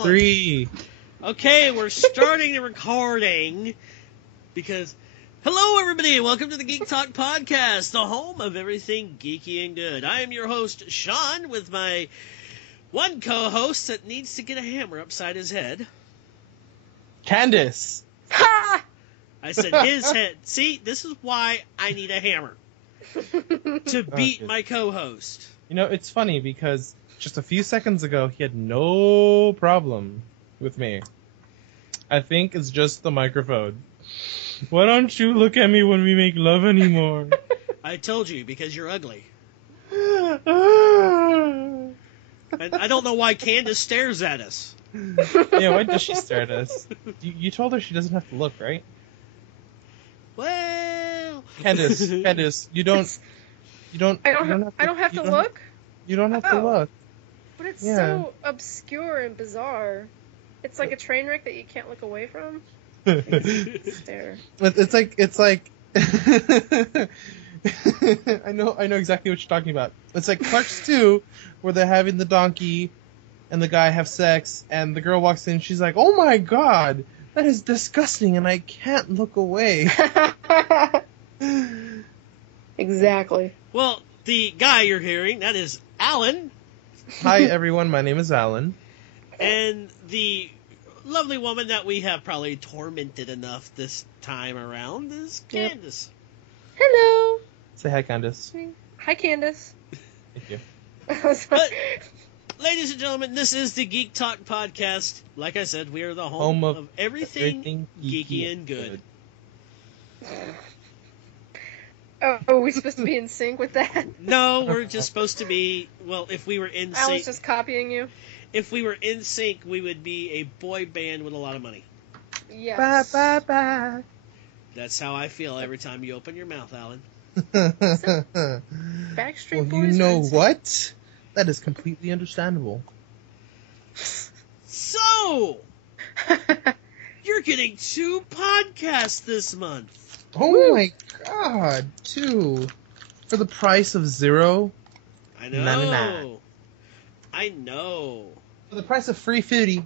3. Okay, we're starting the recording because, hello everybody, welcome to the Geek Talk Podcast, the home of everything geeky and good. I am your host, Sean, with my one co-host that needs to get a hammer upside his head. Candice. Ha! I said his head. See, this is why I need a hammer. To beat my co-host. You know, it's funny because just a few seconds ago, he had no problem with me. I think it's just the microphone. Why don't you look at me when we make love anymore? I told you, because you're ugly. And I don't know why Candice stares at us. Yeah, why does she stare at us? You told her she doesn't have to look, right? Well... Candice, you don't have to look? You don't have to look. But it's so obscure and bizarre. It's like a train wreck that you can't look away from. Stare. It's like I know exactly what you're talking about. It's like Clerks 2, where they're having the donkey and the guy have sex, and the girl walks in, she's like, "Oh my god, that is disgusting, and I can't look away." Exactly. Well, the guy you're hearing, that is Alan. Hi everyone, my name is Alan. And the lovely woman that we have probably tormented enough this time around is Candice. Hello. Say hi, Candice. Hi, Candice. Thank you. But, ladies and gentlemen, this is the Geek Talk Podcast. Like I said, we are the home of everything geeky and good. Oh, are we supposed to be in sync with that? No, we're just supposed to be, well, if we were in sync... Alan's just copying you? If we were in sync, we would be a boy band with a lot of money. Yes. Bye, bye, bye. That's how I feel every time you open your mouth, Alan. Backstreet Boys. Well, you know what? That is completely understandable. So, you're getting 2 podcasts this month. Oh my god, 2. For the price of 0? I know. Nah. I know. For the price of free foodie.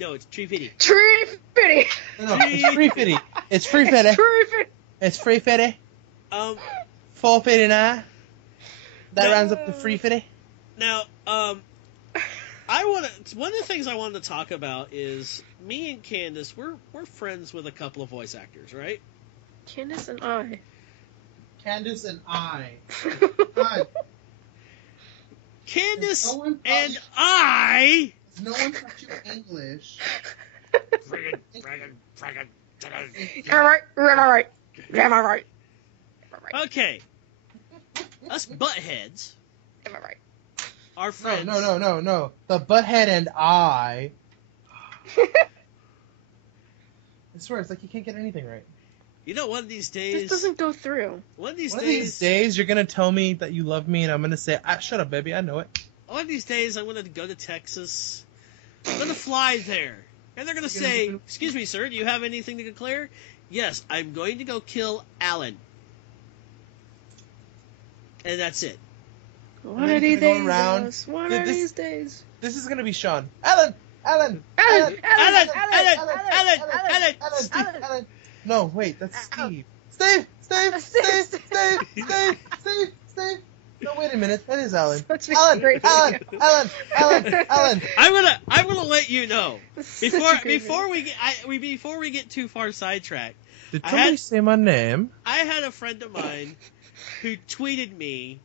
No, it's Tree Fitty. Tree Fitty. No, it's free fitty. It's free fitty. It's free fitty. 4.59. That rounds up to free fitty. Now, one of the things I wanted to talk about is me and Candice. We're friends with a couple of voice actors, right? Candice and I. Candice and I. Candice and I. No one taught you English. All right. Okay. Us buttheads. Am I right? Our friends. No. The butthead and I. I swear, it's like you can't get anything right. You know, one of these days... This doesn't go through. One of these days, you're going to tell me that you love me, and I'm going to say, shut up, baby, I know it. One of these days, I'm going to go to Texas. I'm going to fly there. And they're going to say, "Excuse me, sir, do you have anything to declare?" "Yes, I'm going to go kill Alan." And that's it. One of these days. One of these days. This is going to be Sean. Alan! No, wait, that's Steve. Steve! No, wait a minute, that is Alan. Alan! I'm gonna let you know before we get too far sidetracked. Did somebody say my name? I had a friend of mine who tweeted me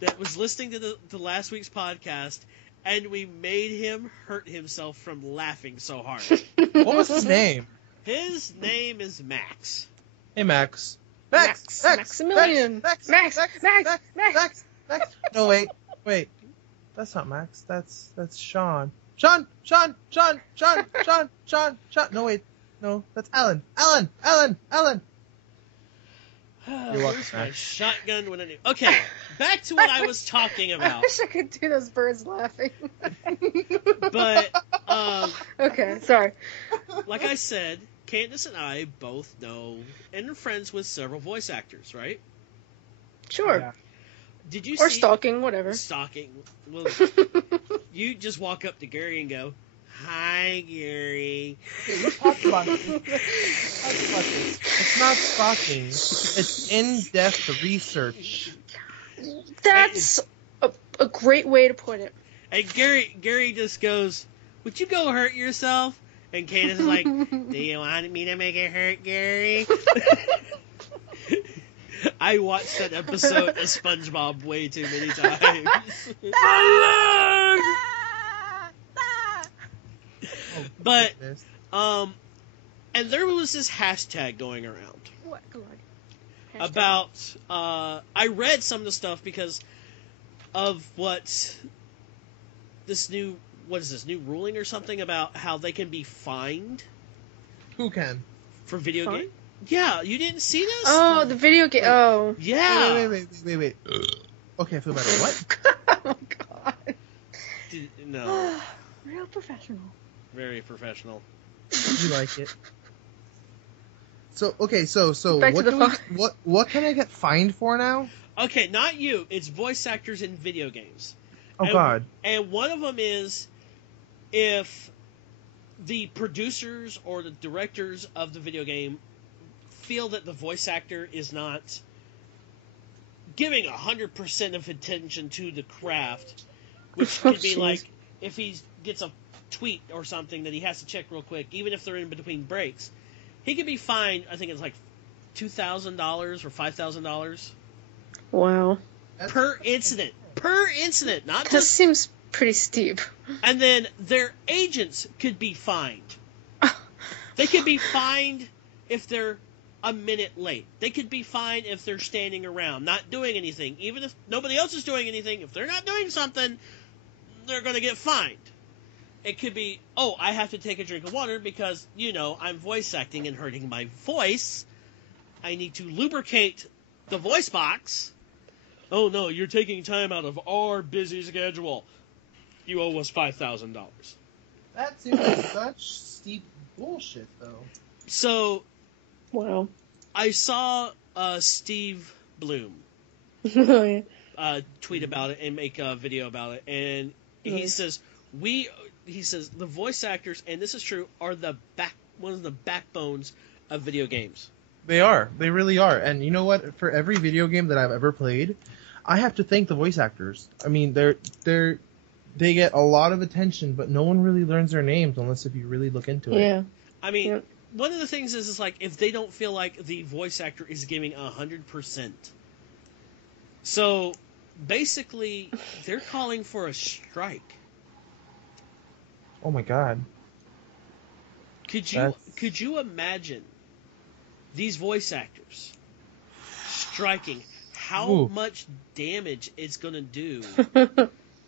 that was listening to the last week's podcast, and we made him hurt himself from laughing so hard. What was his name? His name is Max. Hey, Max. Maximilian. Max. No, wait. That's not Max. That's Sean. Sean. No, wait. No, that's Alan. You're welcome, My shotgun when I knew. Okay, back to what I was talking about. I wish I could do those birds laughing. But, okay, sorry. Like I said, Candice and I both know and are friends with several voice actors, right? Sure. Yeah. Did you or see... stalking, whatever. Stalking. Well, you just walk up to Gary and go, Hi, Gary. Okay, we talked about this. It's not stalking. It's in-depth research. That's a great way to put it. And Gary just goes, "Would you go hurt yourself?" And Candice is like, "Do you want me to make it hurt, Gary?" I watched that episode of SpongeBob way too many times. But, and there was this hashtag going around. What? Go on. About, I read some of the stuff because of what new ruling or something about how they can be fined. Who can? For video games. Yeah, you didn't see this? Oh, the video game. Oh. Yeah. Wait. Okay, I feel better. What? Oh my god. No. Real professional. Very professional. You like it? So okay, so Back to the what can I get fined for now? Okay, not you. It's voice actors in video games. Oh God. And one of them is if the producers or the directors of the video game feel that the voice actor is not giving 100% of attention to the craft, which could be like if he gets a tweet or something that he has to check real quick, even if they're in between breaks, he could be fined, I think it's like $2,000 or $5,000. Wow. Per incident. Not That just... seems pretty steep. And then their agents could be fined. They could be fined if they're a minute late. They could be fined if they're standing around, not doing anything. Even if nobody else is doing anything, if they're not doing something, they're going to get fined. It could be, oh, I have to take a drink of water because, I'm voice acting and hurting my voice. I need to lubricate the voice box. Oh, no, you're taking time out of our busy schedule. You owe us $5,000. That seems like such steep bullshit, though. So, wow. I saw Steve Bloom tweet about it and make a video about it, and he says the voice actors, and this is true, are one of the backbones of video games. They are. They really are. And you know what? For every video game that I've ever played, I have to thank the voice actors. I mean, they get a lot of attention, but no one really learns their names unless if you really look into it. Yeah. I mean, one of the things is like if they don't feel like the voice actor is giving 100%. So basically, they're calling for a strike. Oh my God. Could you imagine these voice actors striking? How much damage it's going to do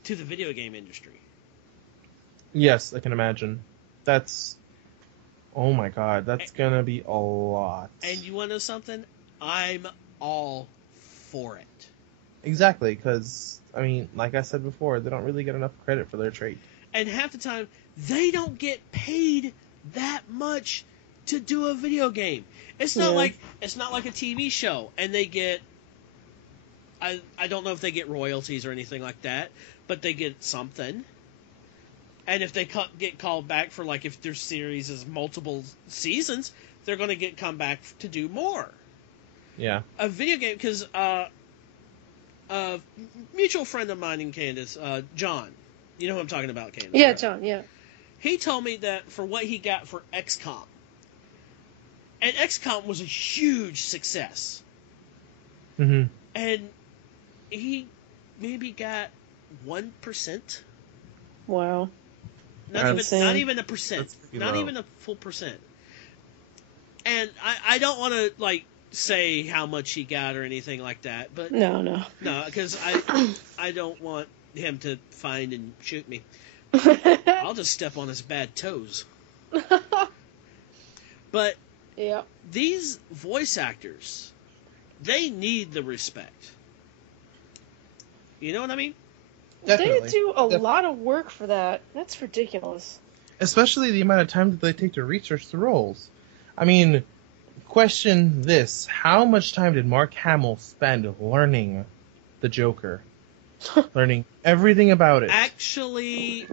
to the video game industry? Yes, I can imagine. Oh my God, that's going to be a lot. And you want to know something? I'm all for it. Exactly, because, I mean, like I said before, they don't really get enough credit for their trade. And half the time, they don't get paid that much to do a video game. It's not like a TV show, and they get... I don't know if they get royalties or anything like that, but they get something. And if they get called back for, like, if their series is multiple seasons, they're going to come back to do more. Yeah. A video game, because a mutual friend of mine in Candice, John, you know who I'm talking about, Candice? Yeah, right? John, yeah. He told me that for what he got for XCOM, and XCOM was a huge success. Mm-hmm. And he maybe got 1%. Wow. Not even a percent. Not even a full percent. And I don't want to like say how much he got or anything like that, but no, because I don't want him to find and shoot me. I'll just step on his bad toes. But yeah, these voice actors, they need the respect. You know what I mean? Definitely. They do a lot of work for that. That's ridiculous. Especially the amount of time that they take to research the roles. I mean, question this. How much time did Mark Hamill spend learning the Joker? Learning everything about it. Actually,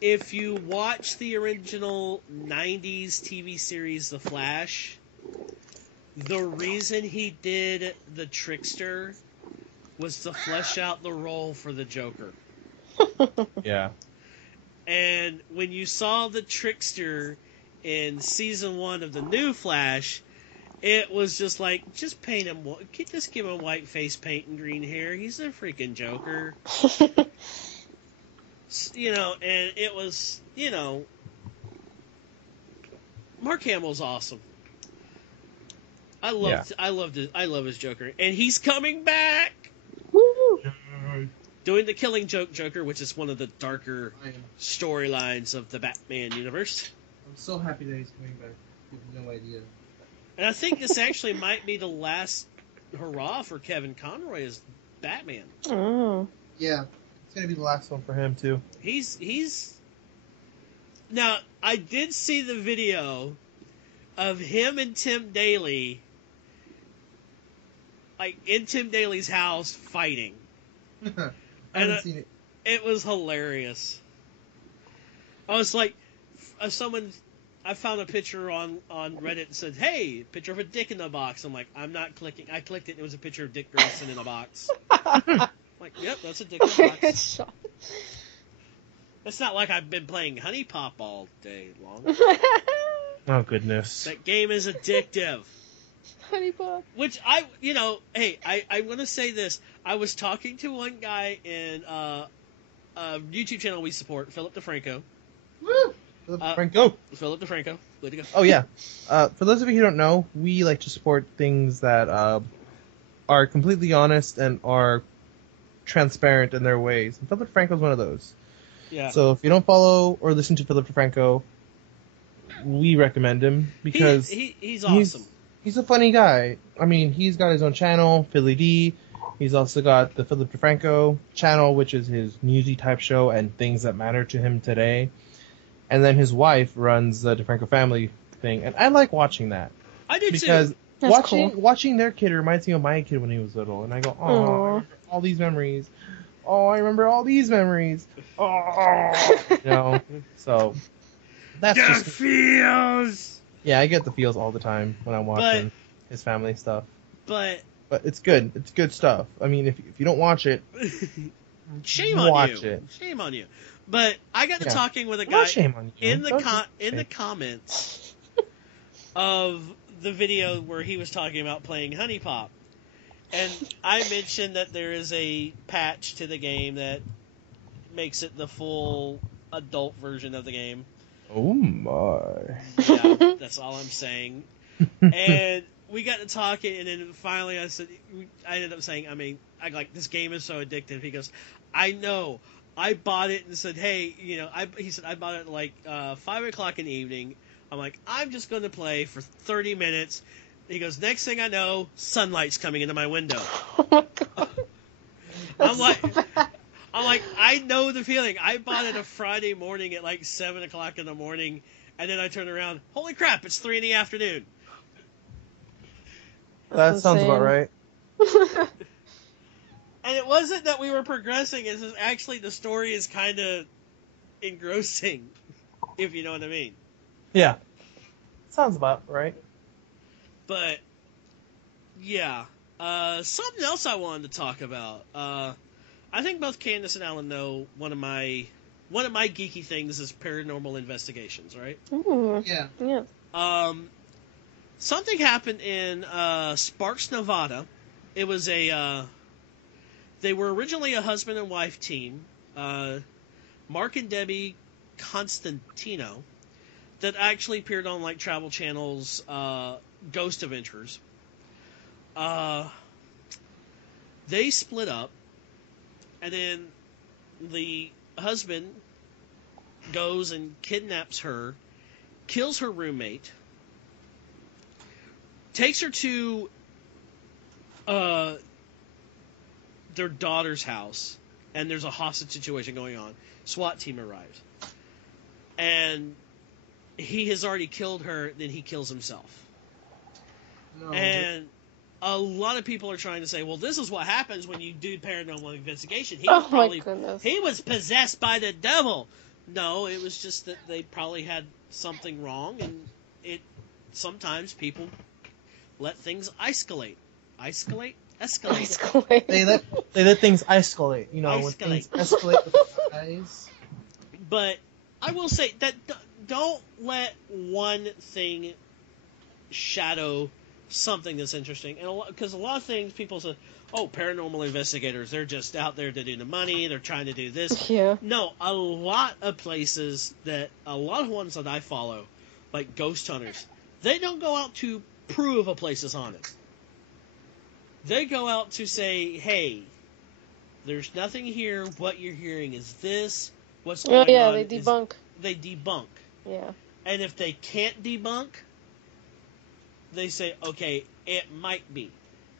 if you watch the original 90s TV series The Flash, the reason he did the Trickster was to flesh out the role for the Joker. Yeah. And when you saw the Trickster in season 1 of the new Flash, it was just like, just paint him, just give him white face paint and green hair. He's a freaking Joker. You know, and it was, you know, Mark Hamill's awesome. I love his Joker, and he's coming back. Woo! Doing the Killing Joke Joker, which is one of the darker storylines of the Batman universe. I'm so happy that he's coming back. You have no idea. And I think this actually might be the last hurrah for Kevin Conroy as Batman. Oh. Yeah, it's gonna be the last one for him too. He's now. I did see the video of him and Tim Daly, like in Tim Daly's house fighting. I haven't seen it. It was hilarious. I was like, I found a picture on Reddit that said, "Hey, picture of a dick in a box." I'm like, I'm not clicking. I clicked it, and it was a picture of Dick Grayson in a box. I'm like, yep, that's a dick in a box. It's not like I've been playing Honeypop all day long. Oh, goodness. That game is addictive. Honeypop. Which hey, I want to say this. I was talking to one guy in a YouTube channel we support, Philip DeFranco. Woo! Philip DeFranco. Philip DeFranco. Way to go. Oh, yeah. For those of you who don't know, we like to support things that are completely honest and are transparent in their ways. And Philip DeFranco is one of those. Yeah. So if you don't follow or listen to Philip DeFranco, we recommend him because he's awesome. He's a funny guy. I mean, he's got his own channel, Philly D. He's also got the Philip DeFranco channel, which is his newsy type show and things that matter to him today. And then his wife runs the DeFranco family thing, and I like watching that. I do because too. Watching their kid reminds me of my kid when he was little, and I go, oh, I remember all these memories. Oh, I remember all these memories. Oh, so that's the just feels. Yeah, I get the feels all the time when I'm watching his family stuff. But it's good. It's good stuff. I mean, if you don't watch it, shame on watch you. It. Shame on you. But I got to talking with a guy Not shame on you. in the comments of the video where he was talking about playing Honeypop. And I mentioned that there is a patch to the game that makes it the full adult version of the game. Oh my. Yeah, that's all I'm saying. And we got to talking, and then finally I ended up saying, I like, this game is so addictive. He goes, I know. I bought it and said, hey, he said, I bought it at like 5 o'clock in the evening. I'm like, I'm just going to play for 30 minutes. He goes, next thing I know, sunlight's coming into my window. Oh my god. I'm like, I know the feeling. I bought it a Friday morning at like 7 o'clock in the morning, and then I turn around, holy crap, it's 3 in the afternoon. That sounds about right. And it wasn't that we were progressing, it's just actually the story is kind of engrossing, if you know what I mean. Yeah. Sounds about right. But, yeah. Something else I wanted to talk about. I think both Candice and Alan know one of my geeky things is paranormal investigations, right? Ooh. Yeah. Something happened in Sparks, Nevada. It was they were originally a husband and wife team, Mark and Debbie Constantino, that actually appeared on like Travel Channel's Ghost Adventures. They split up, and then the husband goes and kidnaps her, kills her roommate, takes her to their daughter's house, and there's a hostage situation going on. SWAT team arrives. And he has already killed her, then he kills himself. No, and a lot of people are trying to say, well, this is what happens when you do paranormal investigation. He was possessed by the devil. No, it was just that they probably had something wrong, and sometimes people let things escalate. Escalate? Escalate. They let things escalate. You know, when things escalate with the eyes. But I will say that don't let one thing shadow something that's interesting. And because a lot of things people say, oh, paranormal investigators, they're just out there to do the money, they're trying to do this. Yeah. No, a lot of places a lot of ones that I follow, like ghost hunters, they don't go out to prove a place is haunted. They go out to say, hey, there's nothing here, what you're hearing is this, what's going on. Yeah, they debunk. They debunk. Yeah. And if they can't debunk, they say, okay, it might be.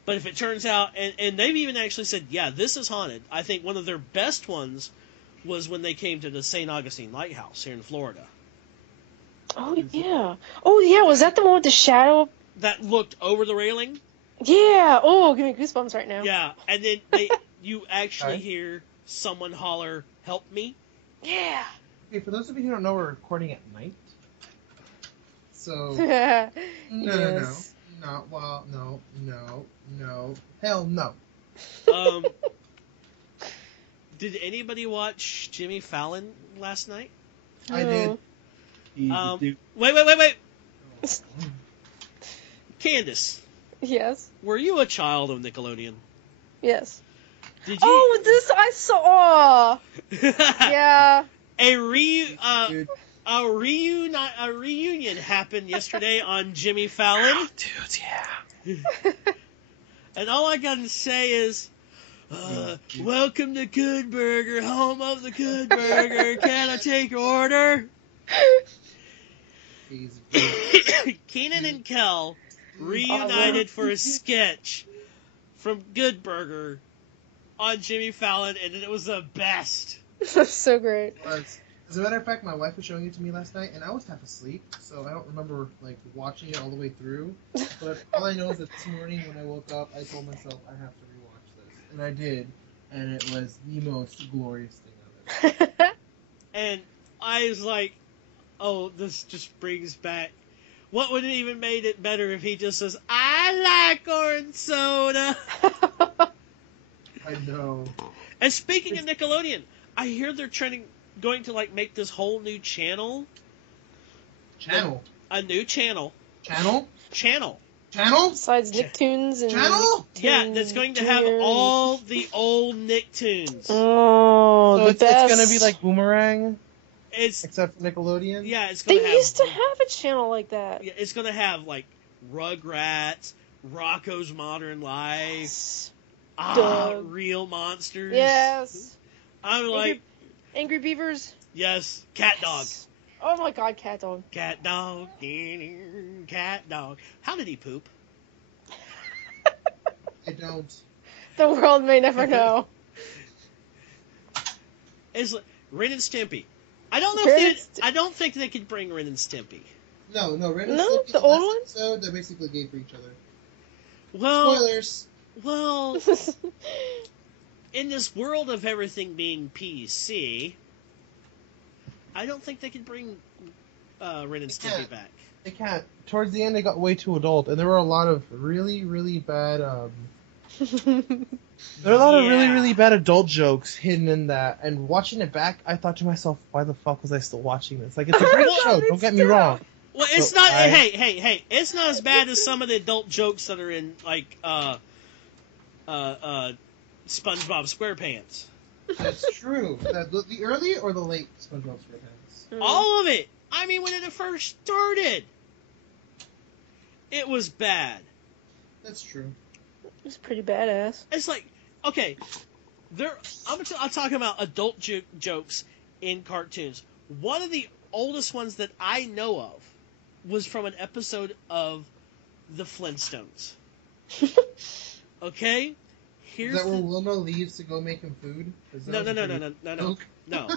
But if it turns out, and they've even actually said, yeah, this is haunted. I think one of their best ones was when they came to the St. Augustine Lighthouse here in Florida. Oh, yeah. Oh, yeah, was that the one with the shadow? That looked over the railing? Yeah. Oh, give me goosebumps right now. Yeah, and then you actually hear someone holler, help me? Yeah. Okay, for those of you who don't know, we're recording at night. So... Yes. No. Hell no. Did anybody watch Jimmy Fallon last night? I did. Wait. Candice. Yes. Were you a child of Nickelodeon? Yes. Did you? Oh, this I saw. Yeah. A reunion happened yesterday on Jimmy Fallon. Oh, dude, yeah. And all I gotta say is, welcome to Good Burger, home of the Good Burger. Can I take your order? Keenan and Kel reunited for a sketch from Good Burger on Jimmy Fallon, and it was the best. That's so great. As a matter of fact, my wife was showing it to me last night, and I was half asleep, so I don't remember watching it all the way through. But all I know is that this morning when I woke up, I told myself I have to rewatch this, and I did, and it was the most glorious thing of it. And I was like, oh, this just brings back. What would have even made it better if he just says, I like orange soda? I know. And speaking of Nickelodeon, I hear they're going to make this whole new channel. A new channel. Channel. Besides Nicktoons and Channel? Yeah, that's going to have all the old Nicktoons. Oh, So the best. it's going to be like Boomerang? It's except for Nickelodeon? Yeah, it's going to have... They used to have a channel like that. Yeah, it's going to have, Rugrats, Rocko's Modern Life, Real Monsters. Yes. I'm like... Angry Beavers. Yes. Cat Dog. Oh my god, Cat Dog. Cat Dog. Cat Dog. How did he poop? I don't. The world may never know. It's like Ren and Stimpy. I don't think they could bring Ren and Stimpy. No, Ren and No, Stimpy, the old ones? So they're basically gay for each other. Well, spoilers. Well, in this world of everything being PC, I don't think they could bring Ren and Stimpy back. They can't. Towards the end, they got way too adult, and there were a lot of really, really bad. There are a lot of really, really bad adult jokes hidden in that. And watching it back, I thought to myself, "Why the fuck was I still watching this? It's a great show. Don't get me wrong." Well, it's not. Hey! It's not as bad as some of the adult jokes that are in SpongeBob SquarePants. That's true. The early or the late SpongeBob SquarePants? All of it. I mean, when it first started, it was bad. That's true. It's pretty badass. It's like, okay, I'm talking about adult jokes in cartoons. One of the oldest ones that I know of was from an episode of The Flintstones. Okay? Is that where Wilma leaves to go make him food? No.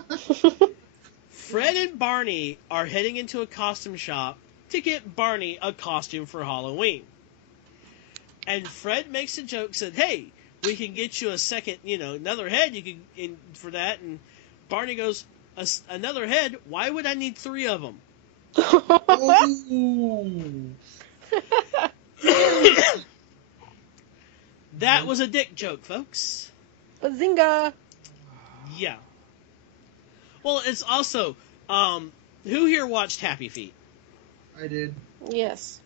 Fred and Barney are heading into a costume shop to get Barney a costume for Halloween. And Fred makes a joke, said, hey, we can get you a second, another head you can for that. And Barney goes, another head, why would I need 3 of them? That was a dick joke, folks. Bazinga! Yeah. Well, it's also, who here watched Happy Feet? I did. Yes.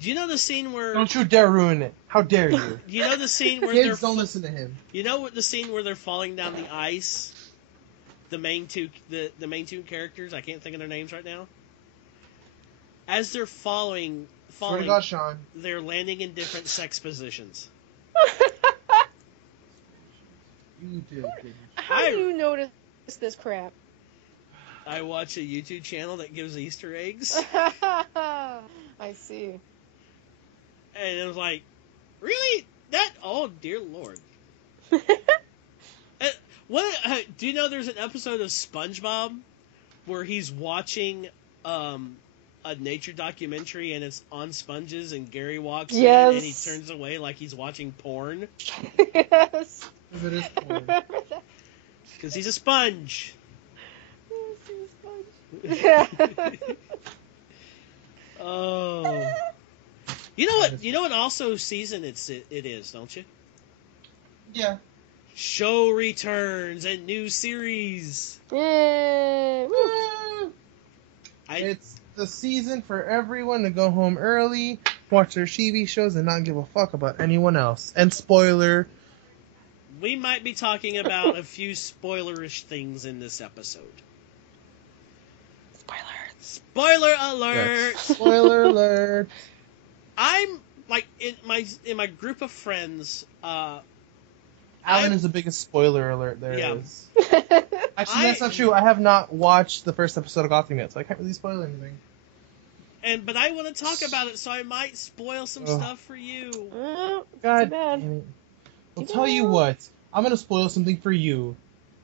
Do you know the scene where... Don't you dare ruin it. How dare you? You know the scene where Kids don't listen to him. You know what the scene where they're falling down the ice? The main two characters, I can't think of their names right now. As they're falling, Swear to God, Sean. they're landing in different sex positions. You did. How do you notice this crap? I watch a YouTube channel that gives Easter eggs. I see. And it was like, really? Oh, dear Lord. Do you know there's an episode of SpongeBob where he's watching a nature documentary and it's on sponges and Gary walks in and he turns away like he's watching porn? Yes. It is porn. Because he's a sponge. Yeah. Oh. You know what also season it is, don't you? Yeah. Show returns and new series. Yay! Woo. It's the season for everyone to go home early, watch their TV shows, and not give a fuck about anyone else. And spoiler... We might be talking about a few spoilerish things in this episode. Spoiler alert! Yes. Spoiler alert! I'm like in my group of friends. Alan is the biggest spoiler alert there is. Actually, that's not true. I have not watched the first episode of Gotham yet, so I can't really spoil anything. But I want to talk about it, so I might spoil some stuff for you. God damn it. I'll tell you what. I'm going to spoil something for you.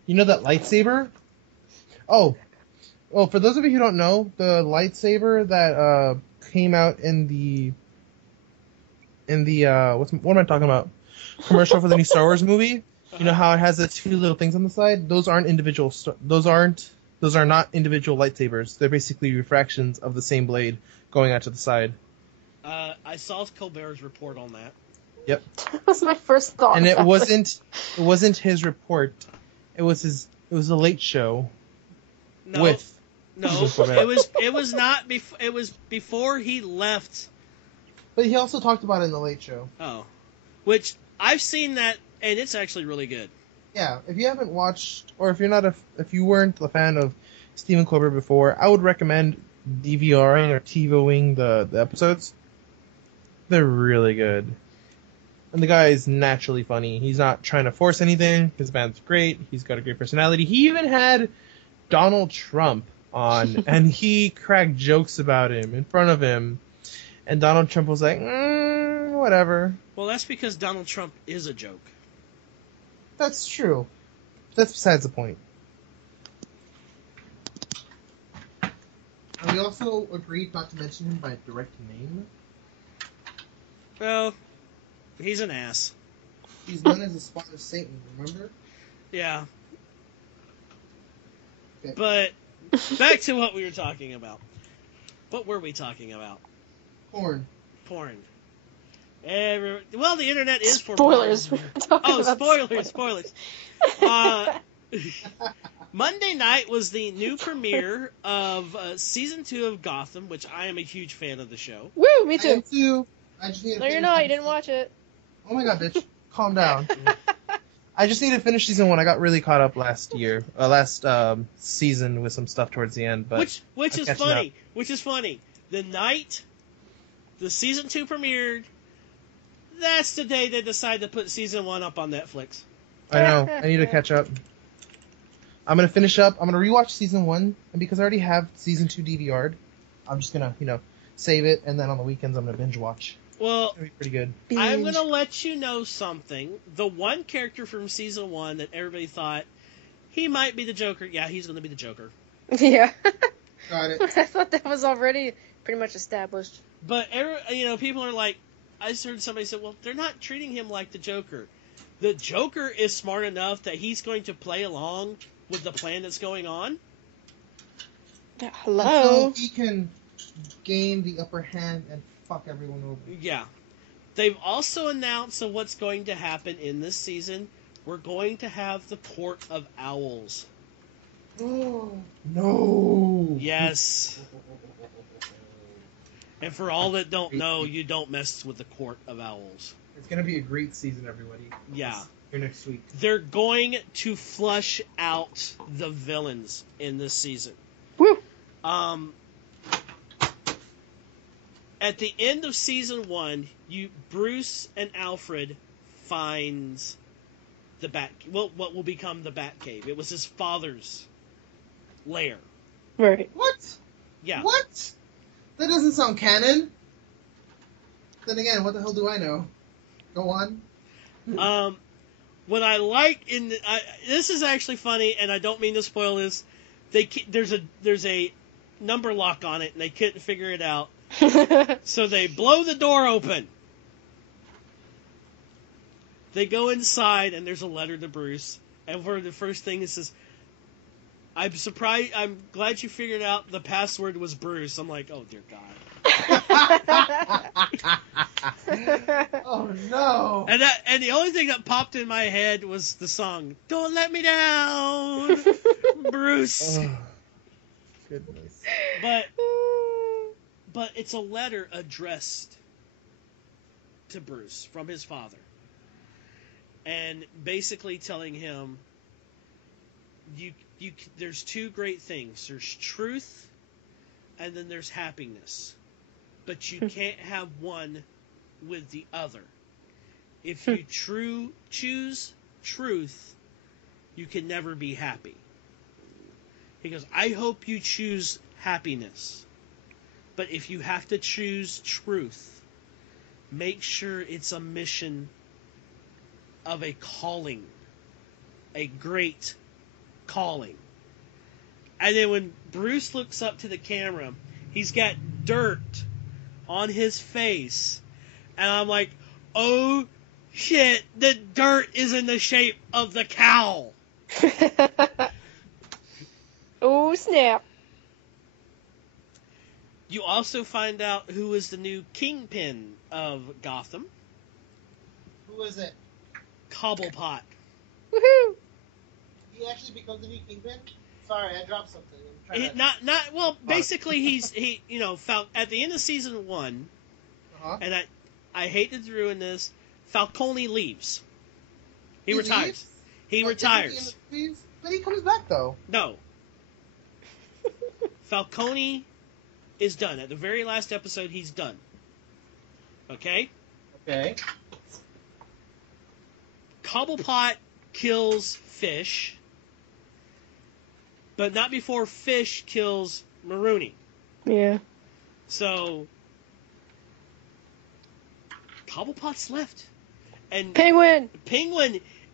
You know that lightsaber? Oh. Well, for those of you who don't know, the lightsaber that came out in the what am I talking about? Commercial for the new Star Wars movie. You know how it has the 2 little things on the side? Those aren't individual. Those are not individual lightsabers. They're basically refractions of the same blade going out to the side. I saw Colbert's report on that. Yep. That was my first thought. And it wasn't his report. It was a late show. No, it was not. It was before he left. But he also talked about it in the late show. Oh, which I've seen that, and it's actually really good. Yeah, if you haven't watched, or if you weren't a fan of Stephen Colbert before, I would recommend DVRing or TiVoing the episodes. They're really good. And the guy is naturally funny. He's not trying to force anything. His band's great. He's got a great personality. He even had Donald Trump on, and he cracked jokes about him in front of him. And Donald Trump was like, whatever. Well, that's because Donald Trump is a joke. That's true. That's besides the point. And we also agreed not to mention him by direct name. Well, he's an ass. He's known as a spawn of Satan, remember? Yeah. Okay. But back to what we were talking about. What were we talking about? Porn. Well, the internet is for spoilers. Spoilers. Monday night was the new premiere of Season 2 of Gotham, which I am a huge fan of the show. Woo, me too. I am too. I just need to no, you're not. You didn't watch it. Oh my god, bitch. Calm down. I just need to finish Season 1. I got really caught up last season with some stuff towards the end. But Which is funny. The night the Season 2 premiered, that's the day they decided to put Season 1 up on Netflix. I know. I need to catch up. I'm going to finish up. I'm going to rewatch Season 1. And because I already have Season 2 DVR'd, I'm just going to, save it. And then on the weekends, I'm going to binge watch. Well, it's going to be pretty good. I'm going to let you know something. The one character from Season 1 that everybody thought, he might be the Joker. Yeah, he's going to be the Joker. Yeah. Got it. I thought that was already pretty much established. But, people are like, I just heard somebody say, well, they're not treating him like the Joker. The Joker is smart enough that he's going to play along with the plan that's going on. Hello. So he can gain the upper hand and fuck everyone over. Yeah. They've also announced of what's going to happen in this season. We're going to have the Court of Owls. Oh, no. Yes. And for all that don't know, you don't mess with the Court of Owls. It's going to be a great season, everybody. Yeah. Here next week. They're going to flush out the villains in this season. Woo. At the end of season 1, Bruce and Alfred finds the what will become the Batcave. It was his father's lair. Right. What? Yeah. What? That doesn't sound canon. Then again, what the hell do I know? Go on. What I like this is actually funny, and I don't mean to spoil this. There's a number lock on it, and they couldn't figure it out. So they blow the door open. They go inside, and there's a letter to Bruce. And for the first thing, it says, I'm glad you figured out the password was Bruce. I'm like, oh, dear God. Oh, no. And the only thing that popped in my head was the song, Don't Let Me Down, Bruce. Oh, goodness. But it's a letter addressed to Bruce from his father. And basically telling him, there's two great things. There's truth, and then there's happiness. But you can't have one with the other. If you choose truth, you can never be happy. He goes, I hope you choose happiness. But if you have to choose truth, make sure it's a mission of a calling. A great calling. And then when Bruce looks up to the camera, he's got dirt on his face. And I'm like, oh shit, the dirt is in the shape of the cowl. Oh, snap. You also find out who is the new kingpin of Gotham. Who is it? Cobblepot. Woohoo. He actually becomes the new kingpin? Sorry, I dropped something. Basically he at the end of season 1, and I hate to ruin this, Falcone leaves. He retires. Leaves? He retires. But he comes back though. No. Falcone is done. At the very last episode, he's done. Okay? Okay. Cobblepot kills Fish, but not before Fish kills Maroney. Yeah. So, Cobblepot's left. And Penguin!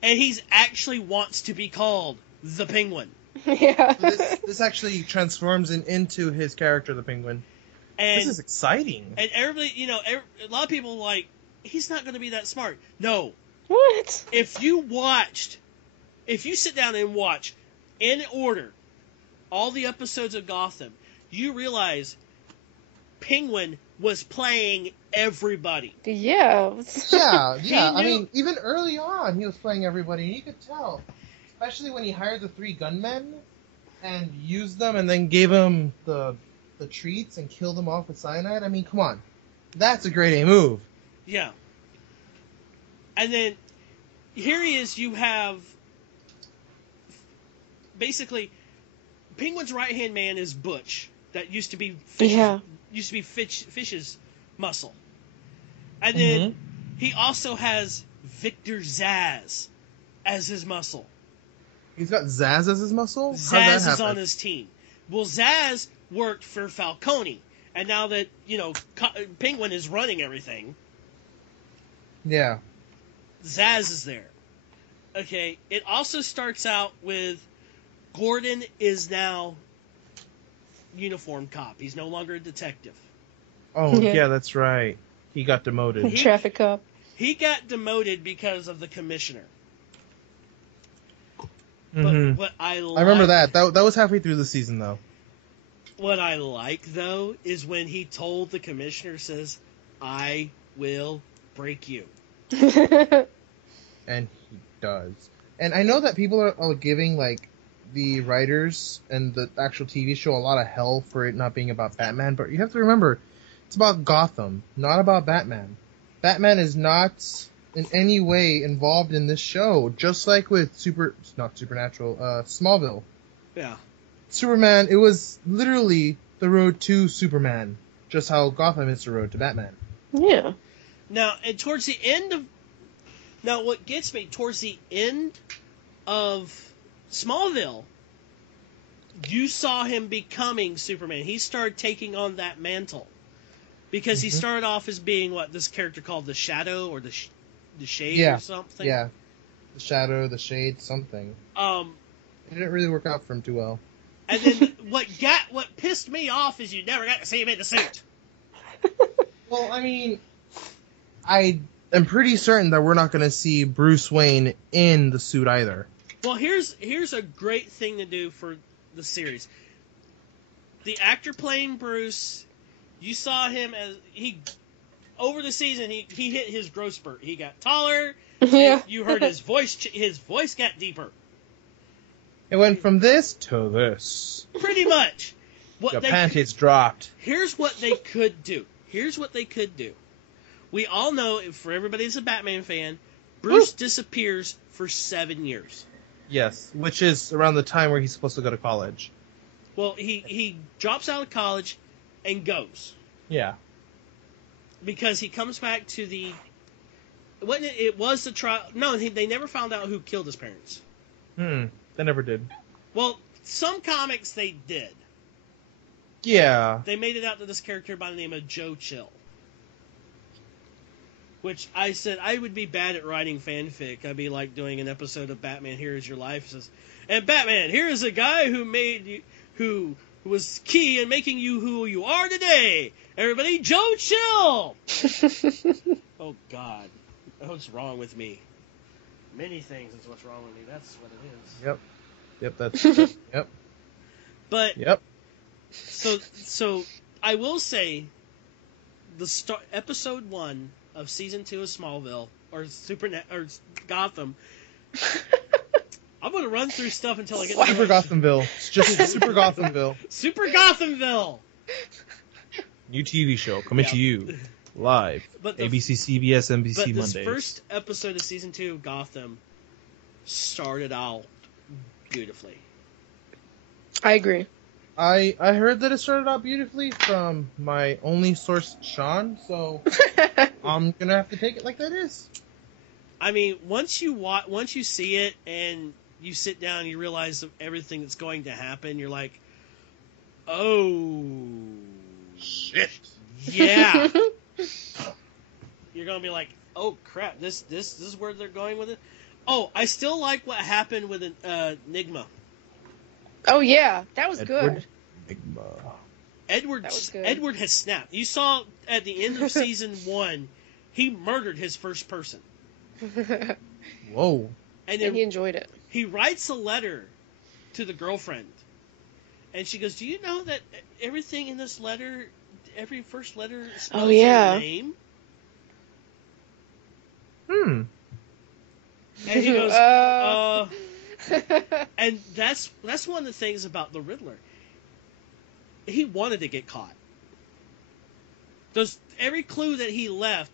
And he's actually wants to be called the Penguin. Yeah. So this actually transforms into his character, the Penguin. And this is exciting. And everybody, a lot of people are like, he's not going to be that smart. No. What? If you sit down and watch, in order, all the episodes of Gotham, you realize Penguin was playing everybody. Yeah. Yeah. I mean, even early on, he was playing everybody, and you could tell. Especially when he hired the 3 gunmen and used them and then gave them the treats and killed them off with cyanide. I mean, come on. That's a grade A move. Yeah. And then, here he is, you have, basically, Penguin's right-hand man is Butch. That used to be Fish's muscle. And then, he also has Victor Zsasz as his muscle. He's got Zsasz as his muscle? Zsasz is on his team. Well, Zsasz worked for Falcone, and now that, Penguin is running everything. Yeah. Zsasz is there. Okay, it also starts out with Gordon is now uniformed cop. He's no longer a detective. Oh, yeah, that's right. He got demoted. Traffic cop. He got demoted because of the commissioner. But what I remember that. That was halfway through the season, though. What I like, though, is when he told the commissioner, says, I will break you. And he does. And I know that people are giving, like, the writers and the actual TV show a lot of hell for it not being about Batman, but you have to remember, it's about Gotham, not about Batman. Batman is not in any way involved in this show, just like with Smallville. Yeah. Superman, it was literally the road to Superman, just how Gotham is the road to Batman. Yeah. Now, and towards the end of... Now, what gets me, towards the end of Smallville, you saw him becoming Superman. He started taking on that mantle. Because he started off as being, this character called the Shadow, or the Shade or something? Yeah, the Shadow, the Shade, something. It didn't really work out for him too well. And then what pissed me off is you never got to see him in the suit. Well, I mean, I am pretty certain that we're not going to see Bruce Wayne in the suit either. Well, here's a great thing to do for the series. The actor playing Bruce, you saw him as over the season he hit his growth spurt. He got taller. Yeah. You heard his voice got deeper. It went from this to this. Pretty much. Your panties dropped. Here's what they could do. We all know, for everybody that's a Batman fan, Bruce disappears for 7 years. Yes, which is around the time where he's supposed to go to college. Well, he drops out of college and goes. Yeah. Because he comes back to the... It was the trial... No, they never found out who killed his parents. They never did. Well, some comics they did. Yeah. They made it out to this character by the name of Joe Chill. Which I said I would be bad at writing fanfic. I'd be like doing an episode of Batman Here Is Your Life. Says, and Batman, here is a guy who was key in making you who you are today. Everybody, Joe Chill! Oh, God. What's wrong with me? Many things is what's wrong with me. That's what it is. Yep, that's... yep. But... Yep. So I will say, episode 1 of season 2 of Smallville, or Gotham... I'm going to run through stuff until I get to Super Gothamville. It's just Super Gothamville. Super Gothamville! New TV show coming to you live. ABC, CBS, NBC but Mondays. This first episode of season 2 of Gotham started out beautifully. I agree. I heard that it started out beautifully from my only source, Sean, so I'm going to have to take it like that is. I mean, once you see it and you sit down and you realize everything that's going to happen, you're like, oh... Shit. Yeah. You're going to be like, oh, crap, this is where they're going with it? Oh, I still like what happened with Enigma. Oh, yeah. That was good. Enigma. Edward has snapped. You saw at the end of season 1, he murdered his first person. Whoa. And he enjoyed it. He writes a letter to the girlfriend. And she goes, do you know that everything in this letter, every first letter spells your name? And he goes, and that's one of the things about the Riddler. He wanted to get caught. Every clue that he left,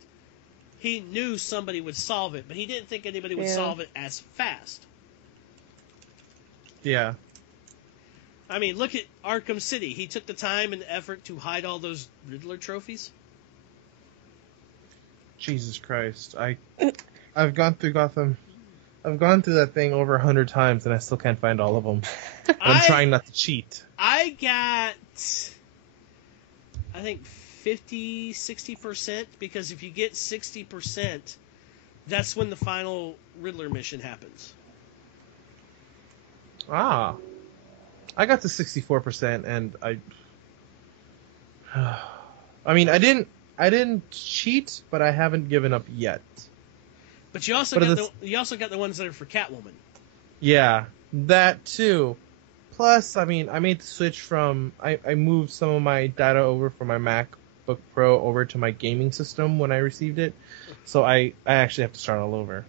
he knew somebody would solve it, but he didn't think anybody would solve it as fast. Yeah. I mean, look at Arkham City. He took the time and effort to hide all those Riddler trophies. Jesus Christ. I've gone through Gotham. I've gone through that thing over 100 times, and I still can't find all of them. I'm trying not to cheat. I got, I think, 60%, because if you get 60%, that's when the final Riddler mission happens. Ah. I got to 64%, and I mean, I didn't cheat, but I haven't given up yet. But you also got the ones that are for Catwoman. Yeah, That too. Plus, I mean, I made the switch from... I moved some of my data over from my MacBook Pro over to my gaming system when I received it. So I actually have to start all over.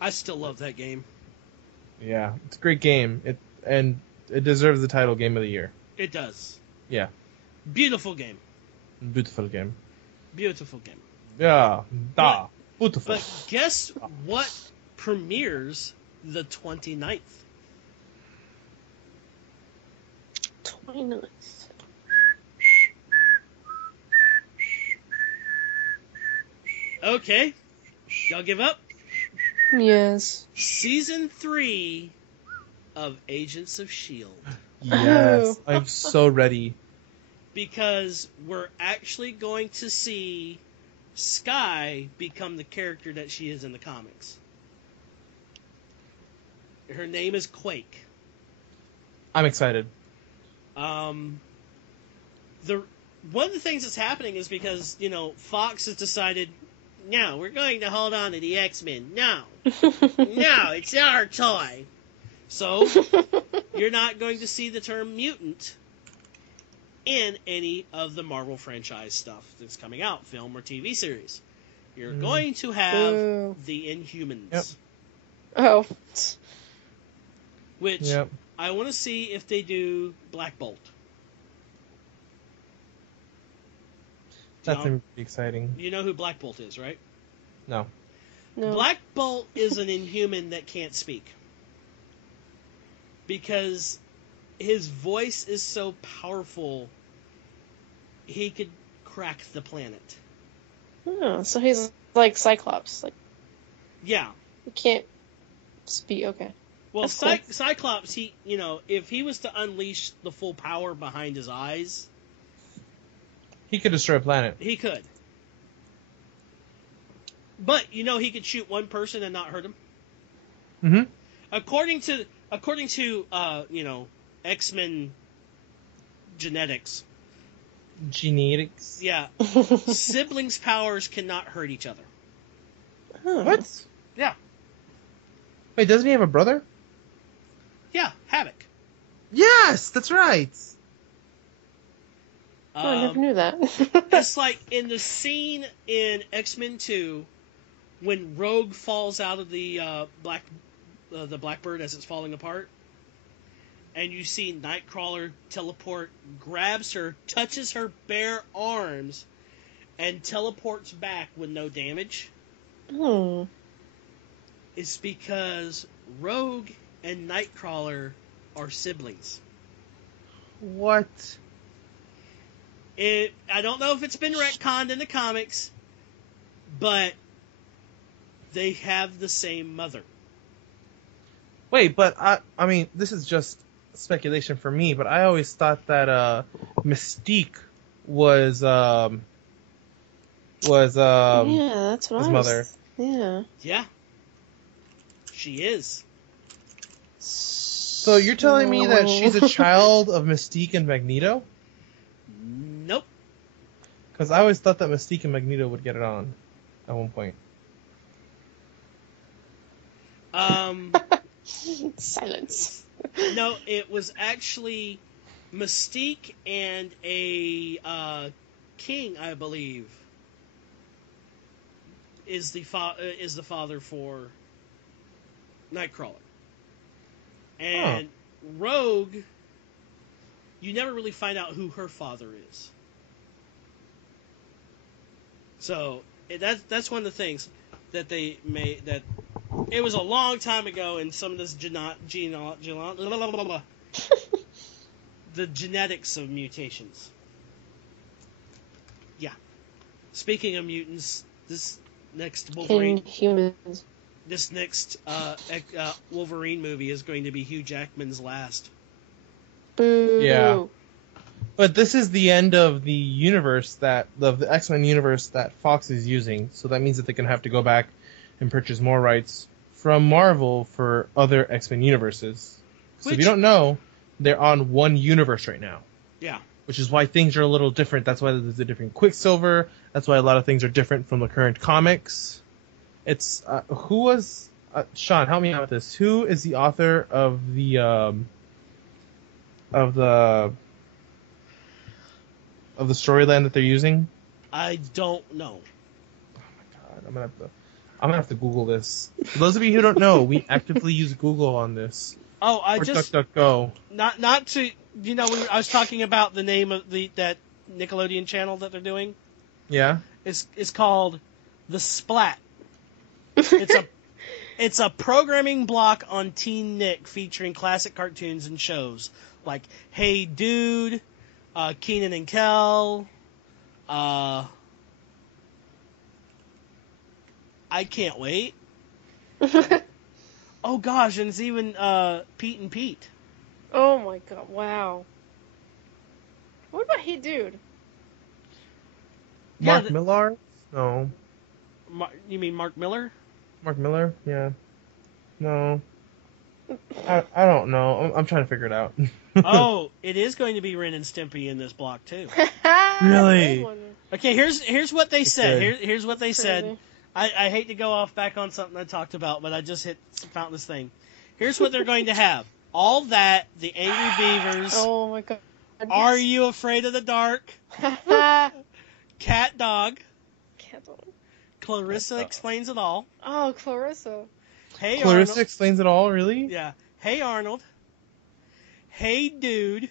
I still love that game. Yeah, it's a great game. It deserves the title Game of the Year. It does. Yeah. Beautiful game. Beautiful game. Beautiful game. Yeah. Beautiful. But guess what premieres the 29th? 29th. Okay. Y'all give up? Yes. Season 3 of Agents of S.H.I.E.L.D. Yes. I'm so ready. Because we're actually going to see Skye become the character that she is in the comics. Her name is Quake. I'm excited. One of the things that's happening is because, Fox has decided, no, we're going to hold on to the X-Men. No, it's our toy. So, you're not going to see the term mutant in any of the Marvel franchise stuff that's coming out, film or TV series. You're going to have the Inhumans. Yep. Oh. Which I want to see if they do Black Bolt. That's going to be exciting. You know who Black Bolt is, right? No. Black Bolt is an Inhuman that can't speak. Because his voice is so powerful, he could crack the planet. Oh, so he's like Cyclops. Yeah. He can't speak. Okay. Well, Cool. Cyclops, if he was to unleash the full power behind his eyes, He could destroy a planet. he could. But he could shoot one person and not hurt him. Mm-hmm. According to X-Men genetics. Genetics. Yeah. Siblings' powers cannot hurt each other. Oh. What? Yeah. Wait, doesn't he have a brother? Yeah, Havoc. Yes, that's right. Oh, I never knew that. It's like in the scene in X-Men 2 when Rogue falls out of the Blackbird as it's falling apart, and you see Nightcrawler teleport, grabs her, touches her bare arms, and teleports back with no damage. Oh. It's because Rogue and Nightcrawler are siblings. What? I don't know if it's been retconned in the comics, but they have the same mother. Wait, but I mean, this is just speculation for me, but I always thought that Mystique was Yeah, that's what his I was. mother. Yeah. Yeah. She is. So you're telling me that she's a child of Mystique and Magneto? Nope. Because I always thought that Mystique and Magneto would get it on at one point. Silence. No, it was actually Mystique and a king, I believe, is the father for Nightcrawler. And Rogue, you never really find out who her father is. So that's one of the things that they made. That it was a long time ago, and some of this the genetics of mutations. Yeah. Speaking of mutants, this next Wolverine. Inhumans. This next Wolverine movie is going to be Hugh Jackman's last. Boo. Yeah. But this is the end of the universe of the X-Men universe that Fox is using, so that means that they're going to have to go back and purchase more rights from Marvel for other X-Men universes. So if you don't know, they're on one universe right now. Yeah. Which is why things are a little different. That's why there's a different Quicksilver. That's why a lot of things are different from the current comics. It's who was Sean, help me out with this. Who is the author of the storyline that they're using? I don't know. Oh my god, I'm gonna have to Google this. For those of you who don't know, we actively use Google on this. Oh, Or DuckDuckGo. not to I was talking about the name of that Nickelodeon channel that they're doing. Yeah. It's called The Splat. It's a programming block on Teen Nick featuring classic cartoons and shows like Hey Dude, Kenan and Kel. I can't wait. Oh gosh, and it's even Pete and Pete. Oh my god! Wow. What about Hey Dude? Mark Millar? No. You mean Mark Miller? Mark Miller? Yeah. No. I don't know. I'm trying to figure it out. Oh, it is going to be Ren and Stimpy in this block too. Really? Okay, here's what they said. Okay. Here's what they said. I hate to go off back on something I talked about, but I just found this thing. Here's what they're going to have. All That, The Angry Beavers. Oh my god. Are You Afraid of the Dark? Cat Dog. Cat Dog. Clarissa Explains It All. Oh, Clarissa. Hey Clarissa Arnold. Explains It All, really? Yeah. Hey Arnold. Hey Dude.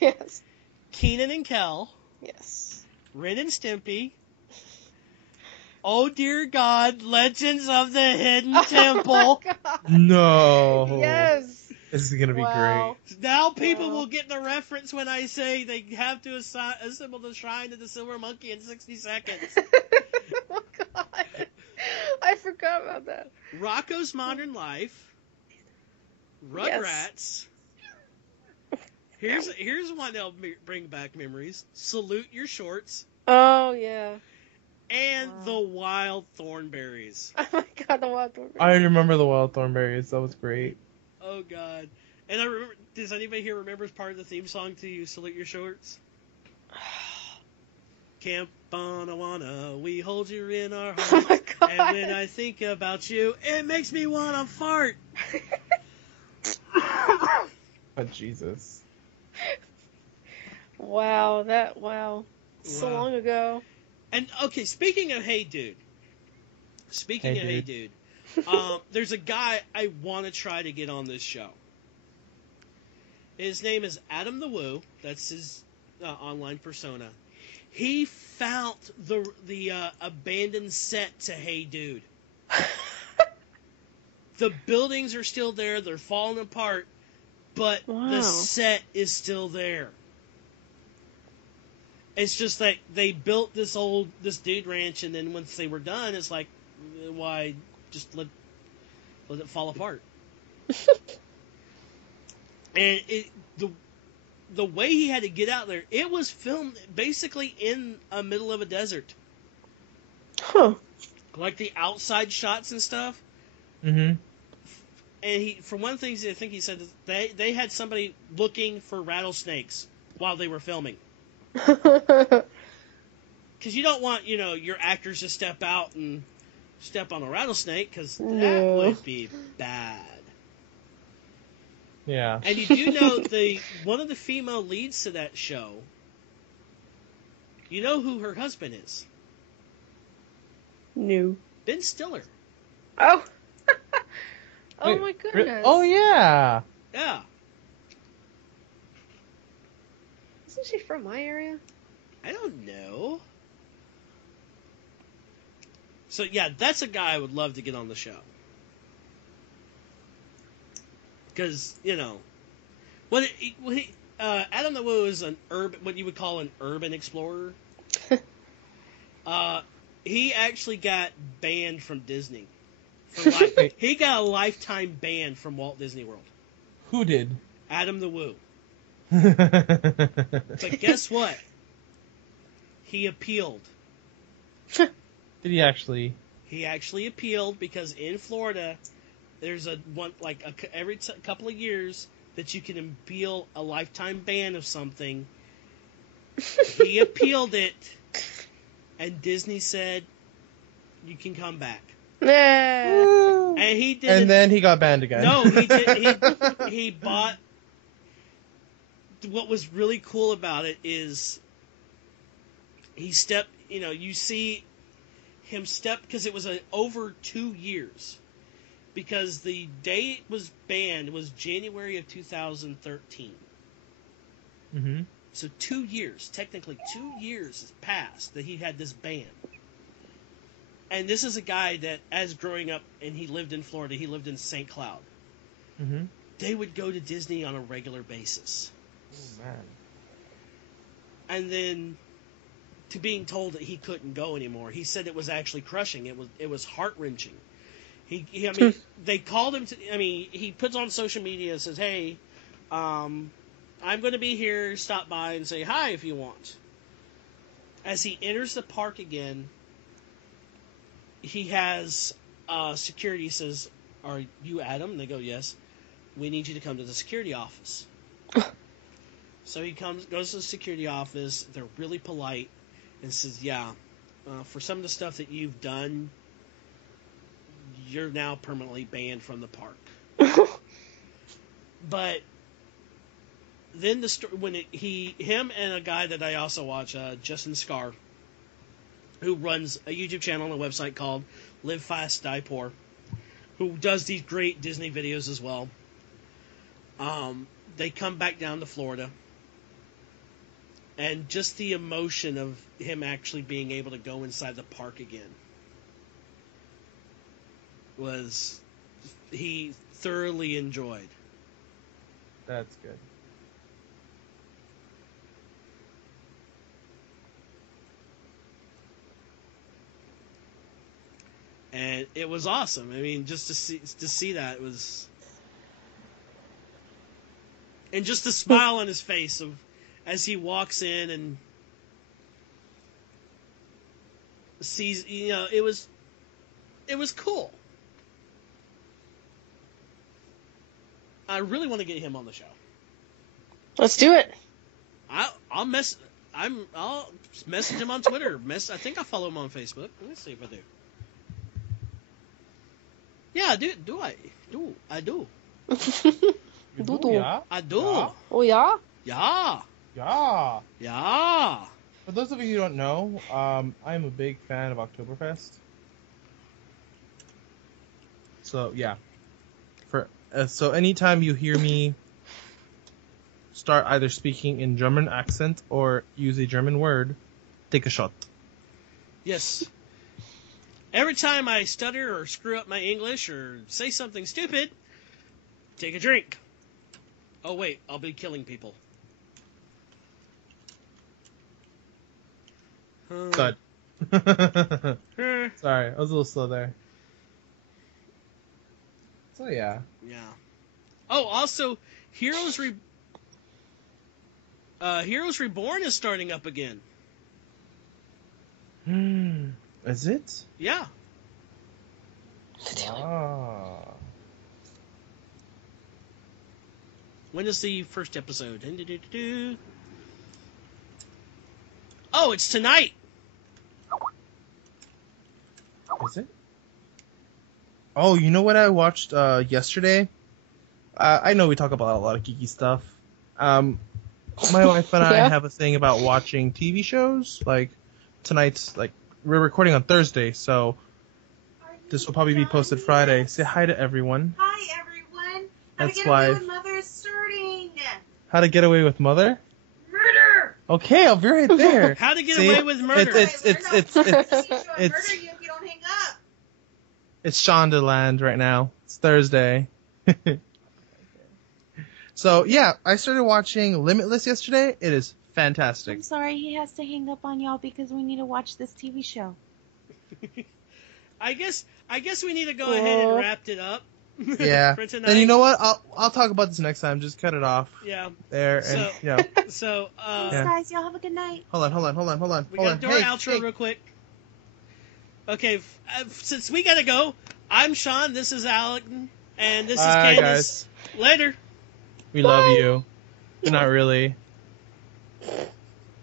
Yes. Kenan and Kel. Yes. Ren and Stimpy. Oh dear God, Legends of the Hidden Temple. Oh my god. No. Yes. This is gonna be great. Now people will get the reference when I say they have to assemble the shrine of the Silver Monkey in 60 seconds. Oh god. I forgot about that. Rocco's Modern Life. Rugrats. Yes. Here's one that'll bring back memories. Salute Your Shorts. Oh yeah. And The Wild Thornberries. Oh my god, the Wild Thornberries. I remember the Wild Thornberries. That was great. Oh god. And I remember, does anybody here remember as part of the theme song to Salute Your Shorts? Camp Bonawana, we hold you in our hearts. Oh my god. And when I think about you, it makes me want to fart. Oh, Jesus. Wow, so long ago. And okay, speaking of Hey Dude. Hey Dude. There's a guy I want to try to get on this show. His name is Adam the Woo. That's his online persona. He found the abandoned set to Hey Dude. The buildings are still there. They're falling apart. But the set is still there. It's just that they built this dude ranch, and then once they were done, it's like, why just let it fall apart? And the way he had to get out there, it was filmed basically in the middle of a desert. Huh. Like the outside shots and stuff. Mm-hmm. And for one thing, I think he said they had somebody looking for rattlesnakes while they were filming. Because you don't want, your actors to step out and step on a rattlesnake, because that would be bad. Yeah. And you do know one of the female leads to that show, you know who her husband is? No. Ben Stiller. Oh. Oh Wait, my goodness. Oh, yeah. Yeah. Isn't she from my area? I don't know. So, yeah, that's a guy I would love to get on the show. Because, Adam the Woo is what you would call an urban explorer. He actually got banned from Disney. For life. He got a lifetime ban from Walt Disney World. Who did? Adam the Woo. But guess what? He appealed. Did he actually? He actually appealed because in Florida, there's every couple of years that you can appeal a lifetime ban of something. He appealed it, and Disney said, you can come back. Yeah. And he did. And then he got banned again. No, he did. He bought. What was really cool about it is he stepped. You know, you see him step because it was over 2 years. Because the day it was banned was January of 2013. Mm-hmm. So 2 years, technically 2 years has passed that he had this ban. And this is a guy that, as growing up, and he lived in Florida, he lived in St. Cloud. Mm-hmm. They would go to Disney on a regular basis. Oh, man. And then, to being told that he couldn't go anymore, he said it was actually crushing. It was heart-wrenching. I mean, they called him he puts on social media and says, hey, I'm going to be here, stop by and say hi if you want. As he enters the park again, he has security says, are you Adam? And they go, yes. We need you to come to the security office. So he goes to the security office. They're really polite and says, yeah, for some of the stuff that you've done, you're now permanently banned from the park. But then him and a guy that I also watch, Justin Scar, who runs a YouTube channel and a website called Live Fast, Die Poor, who does these great Disney videos as well. They come back down to Florida. And just the emotion of him actually being able to go inside the park again he thoroughly enjoyed. That's good. And it was awesome. I mean, just to see that was, and just the smile on his face as he walks in and sees, it was cool. I really want to get him on the show. Let's do it. I'll message him on Twitter. I think I follow him on Facebook. Let me see if I do. Yeah, I do. You do? Yeah. I do. Yeah. Oh, yeah? Yeah. Yeah. Yeah. For those of you who don't know, I'm a big fan of Oktoberfest. So, yeah. So anytime you hear me start either speaking in German accent or use a German word, take a shot. Yes. Every time I stutter or screw up my English or say something stupid, take a drink. Oh, wait, I'll be killing people. Good. Sorry, I was a little slow there. So, yeah. Yeah. Oh, also, Heroes Reborn is starting up again. Is it? Yeah. Ah. When is the first episode? Oh, it's tonight. Is it? Oh, you know what I watched yesterday? I know we talk about a lot of geeky stuff. My wife and I have a thing about watching TV shows. Like, tonight's, we're recording on Thursday, so this will probably be posted Friday. Say hi to everyone. Hi, everyone. That's How to Get Away with Mother is starting. How to Get Away with Mother? Murder. Okay, I'll be right there. How to Get Away with Murder. It's murder you if you don't hang up. It's Shondaland right now. It's Thursday. So, yeah, I started watching Limitless yesterday. It is fantastic. I'm sorry, he has to hang up on y'all because we need to watch this TV show. I guess we need to go ahead and wrap it up. Yeah. For tonight. Then you know what? I'll talk about this next time. Just cut it off. Yeah. There and So Thanks, guys. Y'all have a good night. Hold on. We gotta do our outro real quick. Okay, since we gotta go, I'm Sean. This is Alec, and this is Bye, Candice. guys. Later. We love you. But not really.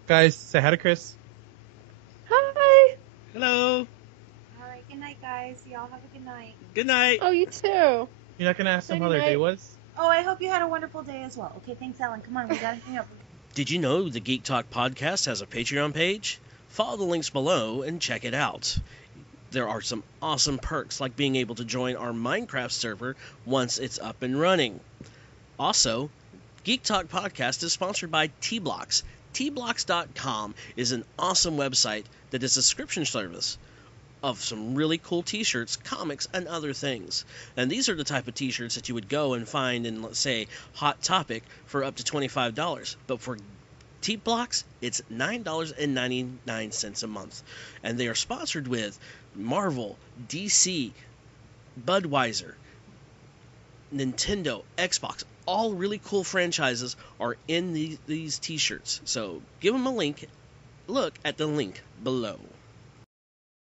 Guys, say hi to Chris. Hi. Hello. All right, good night, guys. guys. Y'all have a good night. Good night. Oh, you too. You're not gonna ask them how their Night-night. day was? Oh, I hope you had a wonderful day as well. Okay, thanks, Ellen. Come on, we gotta hang up. Did you know the Geek Talk Podcast has a Patreon page? Follow the links below and check it out. There are some awesome perks like being able to join our Minecraft server once it's up and running. Also, Geek Talk Podcast is sponsored by T-Blocks. Tblocks.com is an awesome website that is a subscription service of some really cool t-shirts, comics, and other things. And these are the type of t-shirts that you would go and find in, let's say, Hot Topic for up to $25. But for T-Blocks, it's $9.99 a month. And they are sponsored with Marvel, DC, Budweiser, Nintendo, Xbox. All really cool franchises are in these t-shirts. So give them a link. Look at the link below.